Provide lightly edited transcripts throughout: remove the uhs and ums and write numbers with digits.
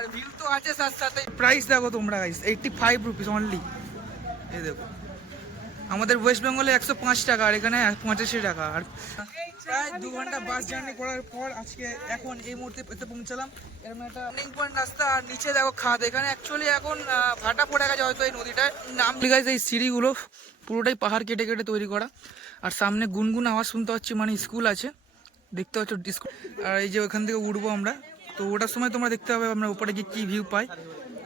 আর view তো আছে সাথে সাথে। প্রাইস দেখো তোমরা গাইস, 85 রুপিস অনলি। এই দেখো, আমাদের ওয়েস্ট বেঙ্গলে 105 টাকা, আর এখানে 85 টাকা। আর প্রায় 2 ঘন্টা বাস জার্নি করার পর আজকে এখন এই মুহূর্তে এসে পৌঁছালাম। এরকম একটা টার্নিং পয়েন্ট রাস্তা, আর নিচে দেখো খাদ। এখানে অ্যাকচুয়ালি এখন ভাটা পড়ে গেছে হয়তো এই নদীটায়। নাম গাইস, এই সিঁড়িগুলো পুরোটাই পাহাড় কেটে কেটে তৈরি করা। আর সামনে গুনগুন আওয়াজ শুনতে পাচ্ছি, মানে স্কুল আছে, দেখতে পাচ্ছ স্কুল। আর এই যে ওখান থেকে উঠবো আমরা, তো ওটার সময় তোমরা দেখতে হবে আমরা উপরে গিয়ে কী ভিউ পাই।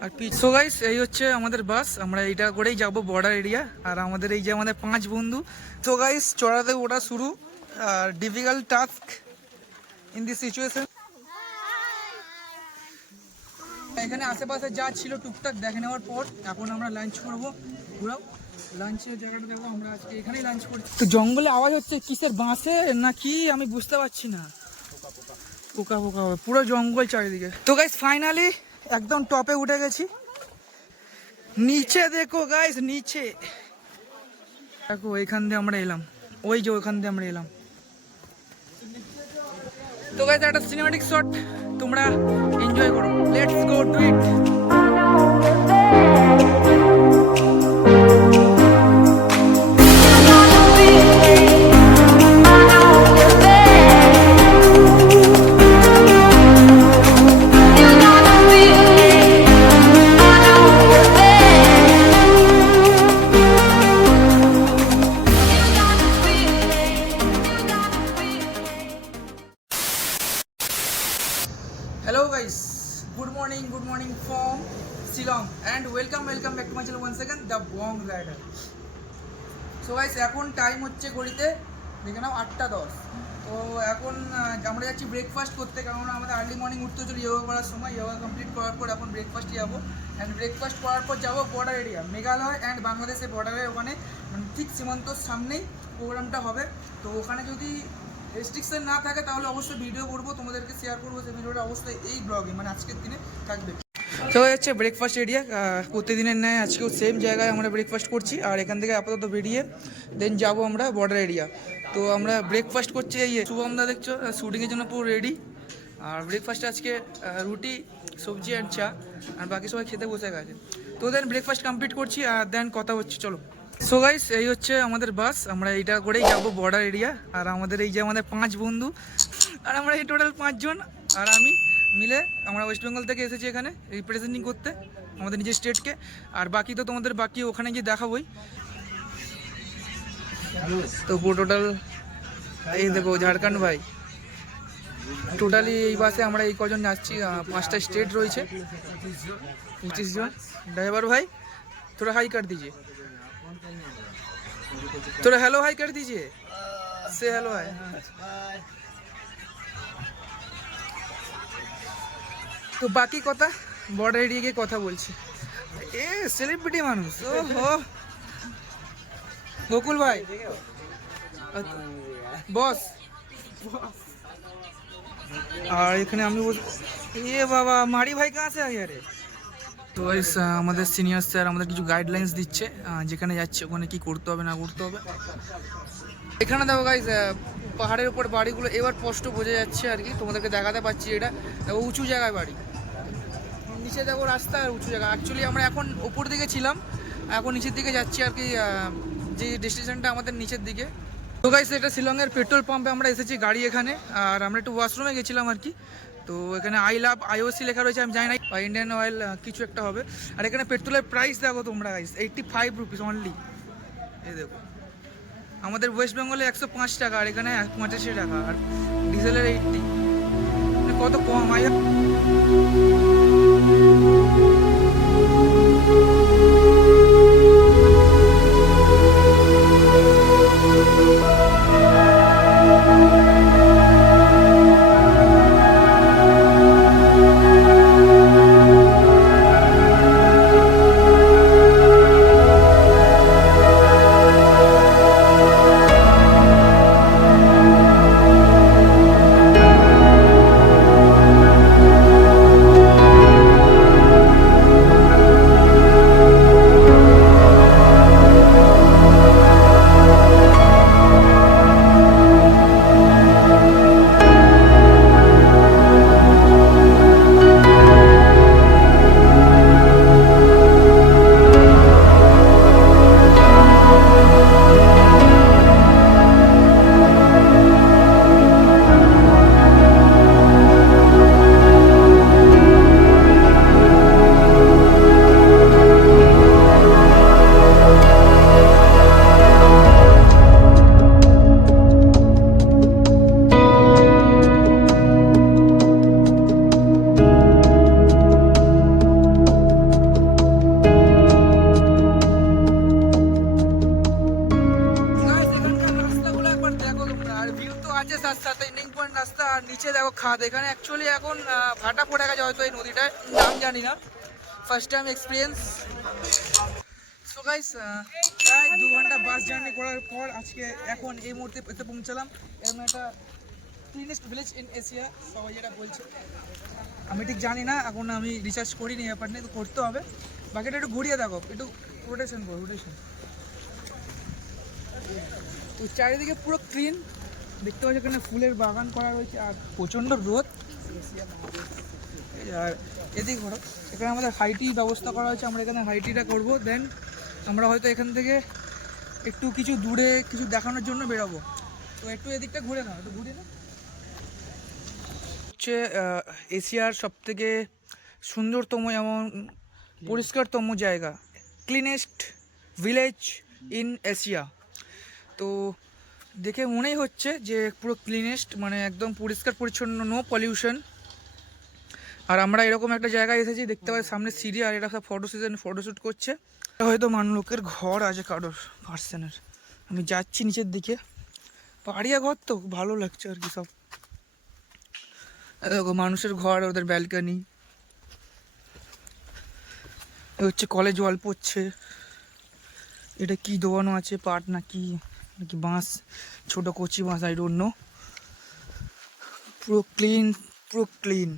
আর সো গাইস, এই হচ্ছে আমাদের বাস, আমরা এইটা করেই যাব বর্ডার এরিয়া। আর আমাদের এই যে আমাদের 5 বন্ধু। সো গাইস, চড়াতে ওটা শুরু, আর difficult task in this situation. এখানে আশেপাশে যা ছিল টুকটাক দেখে নেওয়ার পর এখন আমরা লাঞ্চ করবো। পুরো লাঞ্চের জায়গাটা দেখো, আমরা আজকে এখানেই লাঞ্চ করছি। তো জঙ্গলে আওয়াজ হচ্ছে কিসের, বাঁশে না কি আমি বুঝতে পারছি না। পোকা পোকা হবে, পুরো জঙ্গল চারিদিকে। তো গাইস ফাইনালি একদম টপে উঠে গেছি। নিচে দেখো গাইস, নিচে দেখো, এইখান দিয়ে আমরা এলাম, ওই যে ওইখান দিয়ে আমরা এলাম। তো গাইস একটা সিনেম্যাটিক শট তোমরা এনজয় করো, let's go to it. Hello guys, good morning from Shillong and welcome back to my channel once again, The Bong Rider. So guys, এখন টাইম হচ্ছে ঘড়িতে দেখে নাও 8:10। তো এখন আমরা যাচ্ছি ব্রেকফাস্ট করতে, কারণ আমাদের আর্লি মর্নিং উঠতে চলি যোগা করার সময়। যোগা কমপ্লিট করার পর এখন ব্রেকফাস্টে যাবো, অ্যান্ড ব্রেকফাস্ট করার পর যাবো বর্ডার এরিয়া, মেঘালয় অ্যান্ড বাংলাদেশের বর্ডারের ওখানে, মানে ঠিক সীমান্তর সামনেই প্রোগ্রামটা হবে। তো ওখানে যদি রেস্ট্রিকশন না থাকে তাহলে অবশ্যই ভিডিও করবো, তোমাদেরকে শেয়ার করবো। সেই ভিডিওটা অবশ্যই এই ব্লগে, মানে আজকের দিনে থাকবে। তো হচ্ছে ব্রেকফাস্ট এরিয়া, প্রতিদিনের ন্যায় আজকেও সেম জায়গায় আমরা ব্রেকফাস্ট করছি। আর এখান থেকে আপাতত বেরিয়ে দেন যাবো আমরা বর্ডার এরিয়া। তো আমরা ব্রেকফাস্ট করছি, এই শুভমদা দেখছো শুটিংয়ের জন্য পুরো রেডি। আর ব্রেকফাস্টে আজকে রুটি, সবজি অ্যান্ড চা, আর বাকি সবাই খেতে বসে গেছে। তো দেন ব্রেকফাস্ট কমপ্লিট করছি আর দেন কথা হচ্ছে, চলো। সো গাইস, এই হচ্ছে আমাদের বাস, আমরা এইটা করেই যাবো বর্ডার এরিয়া। আর আমাদের এই যে আমাদের 5 বন্ধু, আর আমরা এই টোটাল 5 জন আর আমি মিলে আমরা ওয়েস্ট বেঙ্গল থেকে এসেছি এখানে রিপ্রেজেন্টিং করতে আমাদের নিজের স্টেটকে। আর বাকি তো তোমাদের বাকি ওখানে গিয়ে দেখাবোই। তো পুরো টোটাল এই দেখো ঝাড়খণ্ড ভাই, টোটালি এই বাসে আমরা এই কজন যাচ্ছি। 5টা স্টেট রয়েছে, 25 জন। ड्राइवर भाई थोड़ा हाई कर दीजिए, थोड़ा हेलो हाई कर दीजिए, से हेलो हाई। তো বাকি কথা বর্ডার এরিয়া গিয়ে কথা বলছি। এ সেলিব্রিটি মানুষ, ওহো গোকুল ভাই বস। আর এখানে আমি এ বাবা মারি ভাই কাছে से आ गया रे। তো আমাদের সিনিয়র স্যার আমাদের কিছু গাইডলাইন্স দিচ্ছে, যেখানে যাচ্ছে ওখানে কি করতে হবে না করতে হবে। এখানে দেখো গাইস, পাহাড়ের উপর বাড়িগুলো এবার স্পষ্ট বোঝা যাচ্ছে আর কি, তোমাদেরকে দেখাতে পাচ্ছি। এটা উঁচু জায়গায় বাড়ি, নিচে দেখো রাস্তা আর উঁচু জায়গা। অ্যাকচুয়ালি আমরা এখন ওপর দিকে ছিলাম, এখন নিচের দিকে যাচ্ছি আর কি, যে ডেস্টিনেশনটা আমাদের নিচের দিকে। তো গাইস, এটা শিলংয়ের পেট্রোল পাম্পে আমরা এসেছি গাড়ি এখানে। আর আমরা একটু ওয়াশরুমে গেছিলাম আর কি। তো এখানে আই লাভ IOC লেখা রয়েছে, আমি জানি না, ইন্ডিয়ান অয়েল কিছু একটা হবে। আর এখানে পেট্রোলের প্রাইস দেখো তোমরা গাইস, 85 রুপিস অনলি। এই দেখো, আমাদের ওয়েস্ট বেঙ্গলে 105 টাকা, আর এখানে 85 টাকা। আর ডিজেলের 80, মানে কত কম। এখানে অ্যাকচুয়ালি এখন ভাটা পড়ে গেছে হয়তো এই নদীটায়, নাম জানি না, first time experience. So guys প্রায় 2 ঘন্টা বাস জার্নি করার পর আজকে এখন এই মুহূর্তে এতে পৌঁছালাম। এরকম একটা ক্লিনেস্ট ভিলেজ ইন এশিয়া সবাই যেটা বলছে, আমি ঠিক জানি না, এখন আমি রিসার্চ করিনি ব্যাপার নিয়ে, তো করতে হবে। বাকিটা একটু ঘুরিয়ে দেখো, একটু রোটেশন করো, রোটেশন। তো চারিদিকে পুরো ক্লিন দেখতে পাচ্ছি, এখানে ফুলের বাগান করা রয়েছে আর প্রচণ্ড রোদ। আর এদিকে ঘোরো, এখানে আমাদের হাইটি ব্যবস্থা করা হয়েছে, আমরা এখানে হাইটিটা করবো, দেন আমরা হয়তো এখান থেকে একটু কিছু দূরে কিছু দেখানোর জন্য বেরোবো। তো একটু এদিকটা ঘুরে নাও, একটু ঘুরে নাও। হচ্ছে এশিয়ার সবথেকে সুন্দরতম এবং পরিষ্কারতম জায়গা, ক্লিনেস্ট ভিলেজ ইন এশিয়া। তো দেখে মনেই হচ্ছে যে পুরো ক্লিনেস্ট, মানে একদম পরিষ্কার পরিচ্ছন্ন, নো পলিউশন। আর আমরা এরকম একটা জায়গায় এসেছি, দেখতে পাই সামনে সিঁড়ি, আর এটা সব ফটোশ্যুট করছে। হয়তো লোকের ঘর আছে কারোর পার্সনের। আমি যাচ্ছি নিচের দিকে, পাহাড়িয়া ঘর তো ভালো লাগছে আর কি সব। দেখো মানুষের ঘর, ওদের ব্যালকানি। হচ্ছে কলে জল পড়ছে, এটা কি দোয়ানো আছে, পাট নাকি নাকি বাঁশ, ছোট কচি বাঁশ, আই ডোন্ট নো। পুরো ক্লিন, পুরো ক্লিন।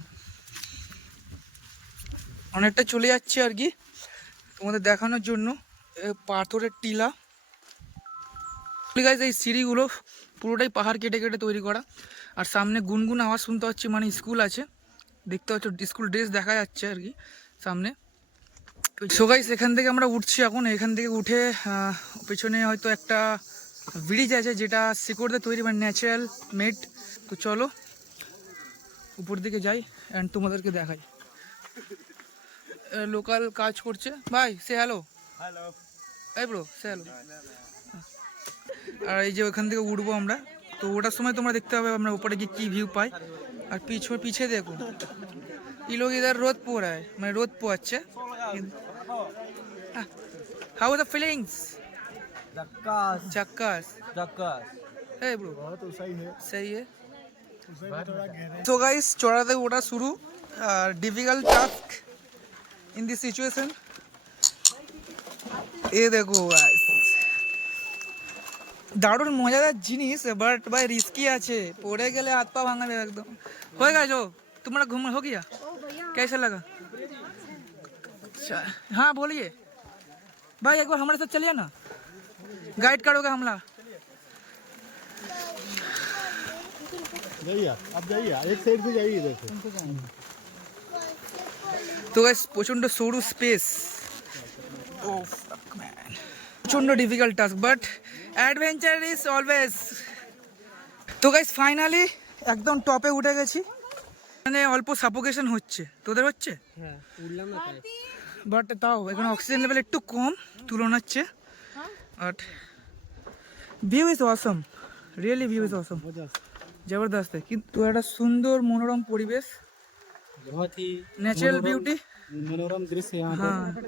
অনেকটা চলে যাচ্ছে আর কি তোমাদের দেখানোর জন্য। পাথরের টিলা, এই সিঁড়িগুলো পুরোটাই পাহাড় কেটে কেটে তৈরি করা। আর সামনে গুনগুন আওয়াজ শুনতে হচ্ছে, মানে স্কুল আছে, দেখতে পাচ্ছ স্কুল ড্রেস দেখা যাচ্ছে আর কি সামনে। সো গাইস এখান থেকে আমরা উঠছি এখন। এখান থেকে উঠে পেছনে হয়তো একটা ব্রিজ আছে, যেটা শিকড় তৈরি, মানে ন্যাচারাল মেড। তো চলো উপর দিকে যাই অ্যান্ড তোমাদেরকে দেখাই। লোকাল কাজ করছে ভাই, সে হ্যালো। হ্যালো, এই ব্রো, সে হ্যালো। আর এই যে ওখান থেকে উঠবো আমরা, তো ওটার সময় তোমরা দেখতে পাবে আমরা উপরে গিয়ে কী ভিউ পাই। আর পিছে দেখো, ये लोग इधर रोद पो रहा है, मैं रोद पोआচ্ছে। How are the feelings? झक्कास झक्कास। झक्कास। Hey bro, तो सही है। सही है। So guys চড়াতে ওঠা শুরু, আর difficult task in this situation. এ দেখো guys, দারুণ মজাদার জিনিস, বাট ভাই রিস্কি আছে, পড়ে গেলে হাত পা ভাঙা যাবে একদম। হয়ে গেছো तुम्हारा घूम हो गया? कैसा लगा? अच्छा हाँ बोलिए भाई, एक बार हमारे साथ चलिए ना, गाइड करोगे हमला। जाइए आप, जाइए एक साइड से जाइए इधर से। তো গাইস প্রচণ্ড সরু স্পেস, ও ফাক ম্যান, প্রচণ্ড difficult task, but adventure is always. তো গাইস ফাইনালি একদম টপে উঠে গেছি। মানে অল্প সাফোকেশন হচ্ছে, তোদের হচ্ছে? হ্যাঁ উঠলাম না তাই। বাট তাও এখানে অক্সিজেন লেভেল একটু কম তুলনার চেয়ে। But view is awesome, really view is awesome, জবরদস্ত। কিন্তু একটা সুন্দর মনোরম পরিবেশ, बहुत ही नेचुरल ब्यूटी, मनोरम दृश्य यहाँ हाँ। पर,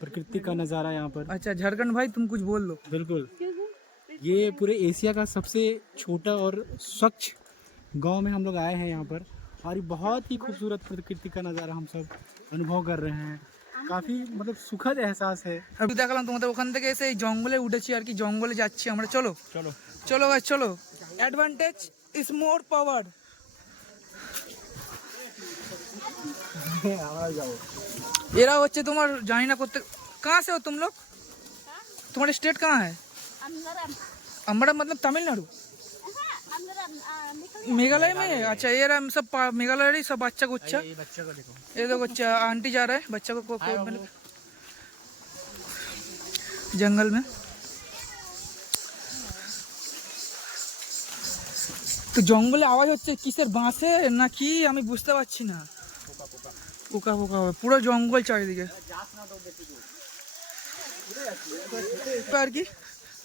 प्रकृति का नज़ारा यहाँ पर। अच्छा झारखंड भाई तुम कुछ बोल लो। बिल्कुल, ये पूरे एशिया का सबसे छोटा और स्वच्छ गांव में हम लोग आए हैं यहाँ पर, और ये बहुत ही खूबसूरत प्रकृति का नज़ारा हम सब अनुभव कर रहे हैं। काफ़ी मतलब सुखद एहसास है। আমি দেখালাম তোমাদের ওখান থেকে এসে এই জঙ্গলে উঠেছি আর কি, জঙ্গলে যাচ্ছি আমরা। চলো चलो চলো ভাই চলো, অ্যাডভান্টেজ ইজ মোর পাওয়ার। जाओ। এরা হচ্ছে তোমার জানি না করতে, कहाँ से हो तुम लोग? तुम्हारा स्टेट कहाँ है? अम्बरम मतलब तमिलनाडु, मेघालय में? अच्छा ये रहा, हम सब मेघालय ही सब बच्चा कुच्चा। ये बच्चा को देखो। ये तो बच्चा आंटी जा रहा है बच्चा को मतलब जंगल में। তো জঙ্গলে আওয়াজ হচ্ছে কিসের, বাঁশে নাকি আমি বুঝতে পারছি না। পোকা পোকা হবে, পুরো জঙ্গল চারিদিকে আর কি।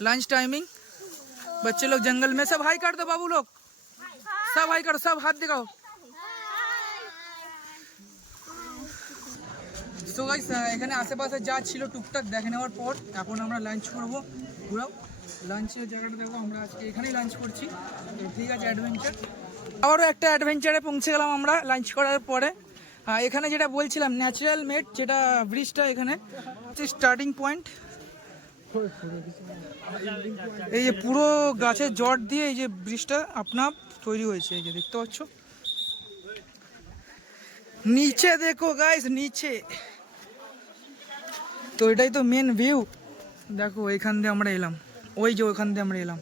लंच टाइमिंग, बच्चे लोग जंगल में। सब हाई कर दो बाबू लोग, सब हाई करो, सब हाथ दिखाओ। সো গাইস এখানে আশেপাশে যা ছিল টুকটাক দেখে নেওয়ার পর এখন আমরা লাঞ্চ করবো। ঘুরাও লাঞ্চের জায়গাটা দেখো, আমরা আজকে এখানেই লাঞ্চ করছি। তো ঠিক আছে অ্যাডভেঞ্চার। আবারও একটা অ্যাডভেঞ্চারে পৌঁছে গেলাম আমরা লাঞ্চ করার পরে। এখানে যেটা বলছিলাম ন্যাচারাল মেড যেটা ব্রিজটা, এখানে স্টার্টিং পয়েন্ট। এই যে পুরো গাছের জট দিয়ে এই যে ব্রিজটা আপনা তৈরি হয়েছে, এই যে দেখতে পাচ্ছ। নিচে দেখো গাইস, নিচে তো এটাই তো মেন ভিউ। দেখো এখান দিয়ে আমরা এলাম, ওই যে ওইখান দিয়ে আমরা এলাম।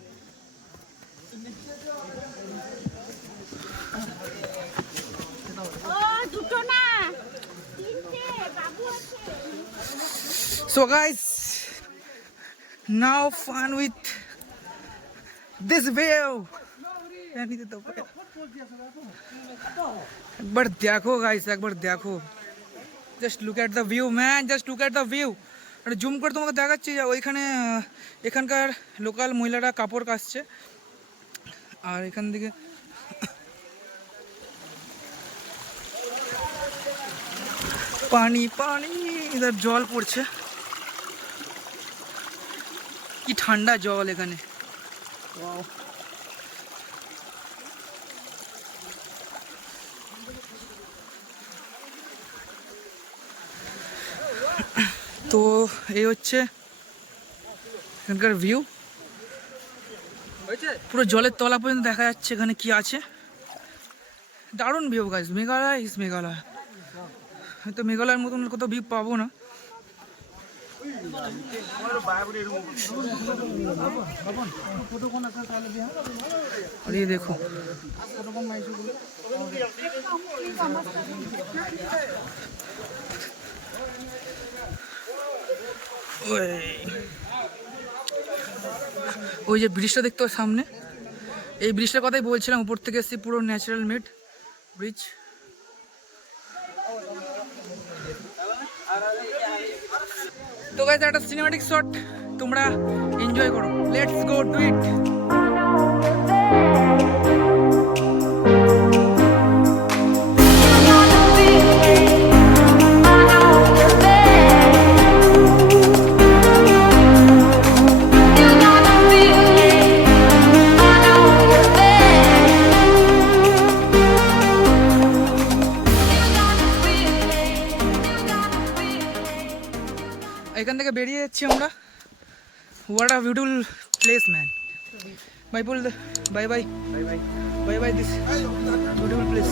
So guys, now fun with this wave. একবার দেখো গাইস, একবার দেখো, just look at the view man, just look at the view. Zoom করে তোমাকে দেখাচ্ছি যে ওইখানে এখানকার লোকাল মহিলারা কাপড় কাচছে, আর এখান থেকে পানি পানি ইধার জল পড়ছে, কি ঠান্ডা জল এখানে। তো এই হচ্ছে এখানকার ভিউ, পুরো জলের তলা পর্যন্ত দেখা যাচ্ছে এখানে কি আছে। দারুণ view guys, Meghalaya is Meghalaya. হয়তো মেঘালয়ের মতন কোথাও ভিউ পাবো না। আর এই দেখো ওই যে ব্রিজটা দেখতে পাচ্ছ সামনে, এই ব্রিজটার কথাই বলছিলাম, উপর থেকে এসেছি, পুরো ন্যাচারাল মেড ব্রিজ। তো গাইস একটা সিনেম্যাটিক শট তোমরা এনজয় করো, লেটস গো টু ইট। এখান থেকে বেরিয়ে যাচ্ছি আমরা। What a beautiful place man. Bye বল, bye bye bye bye bye bye this beautiful place.